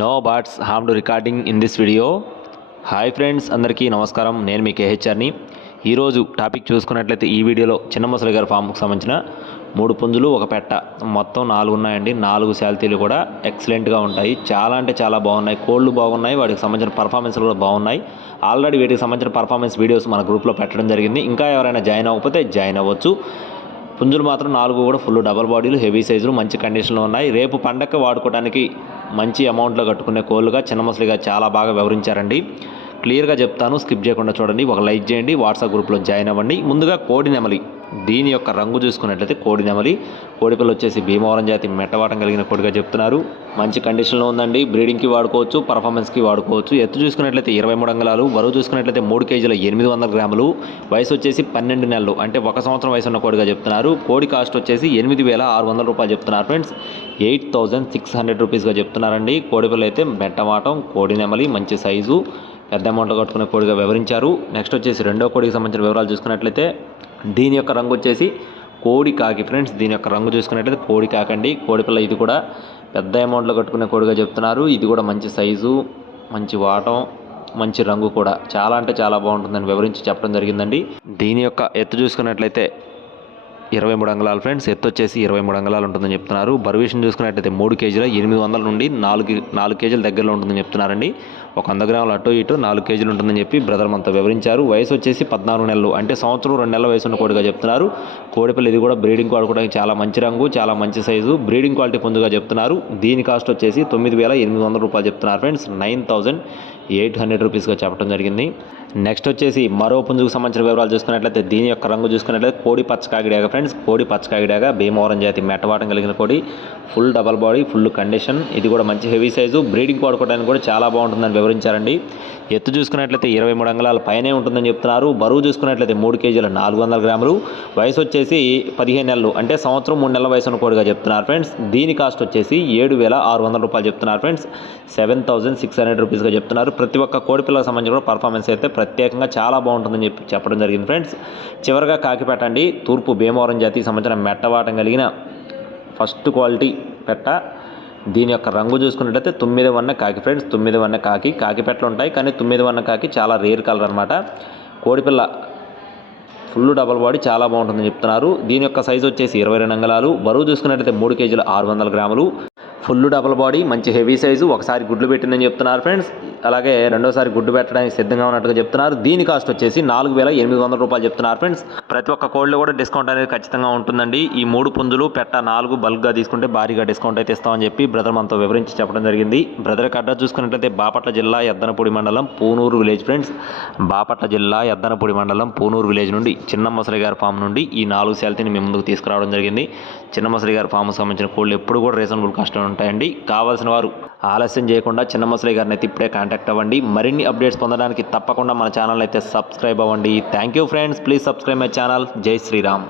No birds harm to recording in this video. Hi friends, అందరికీ నమస్కారం. నేను మీ కేహెచ్ఆర్ని. ఈరోజు టాపిక్ చూసుకున్నట్లయితే ఈ వీడియోలో చిన్న ముసలి గారి ఫామ్కి సంబంధించిన 3 పుంజులు ఒక పెట్ట మొత్తం 4 ఉన్నాయండి. 4 శాలరీలు కూడా ఎక్సలెంట్గా ఉంటాయి. చాలా అంటే చాలా బాగున్నాయి. కోళ్ళు బాగున్నాయి, వాటికి సంబంధించిన పర్ఫార్మెన్స్లు కూడా బాగున్నాయి. ఆల్రెడీ వీటికి సంబంధించిన పర్ఫార్మెన్స్ వీడియోస్ మన గ్రూప్లో పెట్టడం జరిగింది. ఇంకా ఎవరైనా జాయిన్ అవ్వకపోతే జాయిన్ అవ్వచ్చు. పుంజులు మాత్రం 4 కూడా ఫుల్ డబల్ బాడీలు, హెవీ సైజులు, మంచి కండిషన్లో ఉన్నాయి. రేపు పండగకి వాడుకోవడానికి మంచి అమౌంట్లో కట్టుకునే కోళ్ళుగా చిన్న ముసలిగా చాలా బాగా వివరించారండి. క్లియర్గా చెప్తాను, స్కిప్ చేయకుండా చూడండి. ఒక లైక్ చేయండి, వాట్సాప్ గ్రూప్లో జాయిన్ అవ్వండి. ముందుగా కోడి నెమలి. దీని యొక్క రంగు చూసుకున్నట్లయితే కోడి నెమలి. కోడిపిల్ల వచ్చేసి భీమవరం జాతి మెట్టవాటం కలిగిన కోడిగా చెప్తున్నారు. మంచి కండిషన్లో ఉందండి. బ్రీడింగ్కి వాడుకోవచ్చు, పర్ఫార్మెన్స్కి వాడుకోవచ్చు. ఎత్తు చూసుకున్నట్లయితే 23 అంగుళాలు, బరువు చూసుకున్నట్లయితే 3 కేజీల 800 గ్రాములు, వయసు వచ్చేసి 12 నెలలు, అంటే 1 సంవత్సరం వయసు ఉన్న కోడిగా చెప్తున్నారు. కోడి కాస్ట్ వచ్చేసి 8,600 రూపాయలు చెప్తున్నారు ఫ్రెండ్స్. 8,600 రూపీస్గా చెప్తున్నారండి. కోడిపిల్ల అయితే మెట్టవాటం, కోడి నెమలి, మంచి సైజు, పెద్ద అమౌంట్లో కట్టుకునే కోడిగా వివరించారు. నెక్స్ట్ వచ్చేసి రెండో కోడికి సంబంధించిన వివరాలు చూసుకున్నట్లయితే దీని యొక్క రంగు వచ్చేసి కోడి కాకి ఫ్రెండ్స్. దీని యొక్క రంగు చూసుకున్నట్లయితే కోడి కాకండి. కోడిపిల్ల ఇది కూడా పెద్ద అమౌంట్లో కట్టుకునే కోడిగా చెప్తున్నారు. ఇది కూడా మంచి సైజు, మంచి వాటం, మంచి రంగు కూడా చాలా అంటే చాలా బాగుంటుందని వివరించి చెప్పడం జరిగిందండి. దీని యొక్క ఎత్తు చూసుకున్నట్లయితే 23 అంగుళాలు ఫ్రెండ్స్. ఎత్తు వచ్చేసి 23 అంగుళాలు ఉంటుందని చెప్తున్నారు. బరువు విషయం చూసుకున్నట్లయితే 3 కేజీల 800 నుండి 4 కేజీల దగ్గరలో ఉంటుందని చెప్తున్నారండి. ఒక 100 గ్రాములు అటు ఇటు 4 కేజీలు ఉంటుందని చెప్పి బ్రదర్ మనతో వివరించారు. వయసు వచ్చేసి 14 నెలలు, అంటే సంవత్సరం 2 నెలల వయసు ఉన్న కోడిగా చెప్తున్నారు. కోడిపిల్ల ఇది కూడా బ్రీడింగ్ వాడుకోవడానికి చాలా మంచి రంగు, చాలా మంచి సైజు, బ్రీడింగ్ క్వాలిటీ పుంజుగా చెప్తున్నారు. దీని కాస్ట్ వచ్చేసి 9,800 రూపాయలు చెప్తున్నారు ఫ్రెండ్స్. 9,800 రూపీస్గా చెప్పడం జరిగింది. నెక్స్ట్ వచ్చేసి మరో పుంజుకు సంబంధించిన వివరాలు చూసుకున్నట్లయితే దీని యొక్క రంగు చూసుకున్నట్లయితే కోడి పచ్చకాగిడాగా ఫ్రెండ్స్. కోడి పచ్చకాగిడాగా భీమవరం జాతి మెట్టవాటం కలిగిన కోడి, full double body, full condition, ఇది కూడా మంచి హెవీ సైజు, బ్రీడింగ్ వాడుకోవడానికి కూడా చాలా బాగుంటుందని వివరించారండి. ఎత్తు చూసుకున్నట్లయితే 23 అంగుళాల పైనే ఉంటుందని చెప్తున్నారు. బరువు చూసుకున్నట్లయితే 3 కేజీల 400 గ్రాములు, వయసు వచ్చేసి 15 నెలలు, అంటే సంవత్సరం 3 నెలల వయసు ఉన్న కోడిగా చెప్తున్నారు ఫ్రెండ్స్. దీని కాస్ట్ వచ్చేసి 7,600 రూపాయలు చెప్తున్నారు ఫ్రెండ్స్. 7,600 రూపీస్గా చెప్తున్నారు. ప్రతి ఒక్క కోడిపిల్లలకు సంబంధించిన కూడా పర్ఫార్మెన్స్ అయితే ప్రత్యేకంగా చాలా బాగుంటుందని చెప్పడం జరిగింది ఫ్రెండ్స్. చివరిగా కాకి పెట్టండి. తూర్పు భీమవరం జాతికి సంబంధించిన మెట్టవాటం కలిగిన ఫస్ట్ క్వాలిటీ పెట్ట. దీని యొక్క రంగు చూసుకున్నట్లయితే 9 వన్న కాకి ఫ్రెండ్స్. 9 వన్న కాకి. కాకి పెట్టలు ఉంటాయి, కానీ 9 వన్న కాకి చాలా రేర్ కలర్ అనమాట. కోడిపిల్ల ఫుల్ డబల్ బాడీ, చాలా బాగుంటుందని చెప్తున్నారు. దీని యొక్క సైజు వచ్చేసి 22 అంగుళాలు, బరువు చూసుకున్నట్లయితే 3 కేజీల 600 గ్రాములు, ఫుల్ డబల్ బాడీ, మంచి హెవీ సైజు. ఒకసారి గుడ్లు పెట్టిందని చెప్తున్నారు ఫ్రెండ్స్. అలాగే రెండోసారి గుడ్డు పెట్టడానికి సిద్ధంగా ఉన్నట్టుగా చెప్తున్నారు. దీని కాస్ట్ వచ్చేసి 4,800 రూపాయలు చెప్తున్నారు ఫ్రెండ్స్. ప్రతి ఒక్క కోళ్ళు కూడా డిస్కౌంట్ అనేది ఖచ్చితంగా ఉంటుందండి. ఈ 3 పుంజులు పెట్ట 4 బల్క్గా తీసుకుంటే భారీగా డిస్కౌంట్ అయితే ఇస్తామని చెప్పి బ్రదర్ మనతో వివరించి చెప్పడం జరిగింది. బ్రదర్కి అడ్రస్ చూసుకున్నట్లయితే బాపట్ల జిల్లా ఎద్దనపూడి మండలం పూనూరు విలేజ్ ఫ్రెండ్స్. బాపట్ల జిల్లా ఎద్దనపూడి మండలం పూనూరు విలేజ్ నుండి చిన్న ముసలి గారి ఫామ్ నుండి ఈ 4 శాలరీని మీ ముందుకు తీసుకురావడం జరిగింది. చిన్న ముసలి గారి ఫామ్కి సంబంధించిన కోళ్ళు ఎప్పుడు కూడా రీజనబుల్ కాస్ట్లో ఉంటాయండి. కావాల్సిన వారు ఆలస్యం చేయకుండా చిన్న ముసలి గారిని అయితే ఇప్పుడే కాంటాక్ట్ అవ్వండి. మరిన్ని అప్డేట్స్ పొందడానికి తప్పకుండా మన ఛానల్ అయితే సబ్స్క్రైబ్ అవ్వండి. Thank you friends, please subscribe my channel. జై శ్రీరామ్.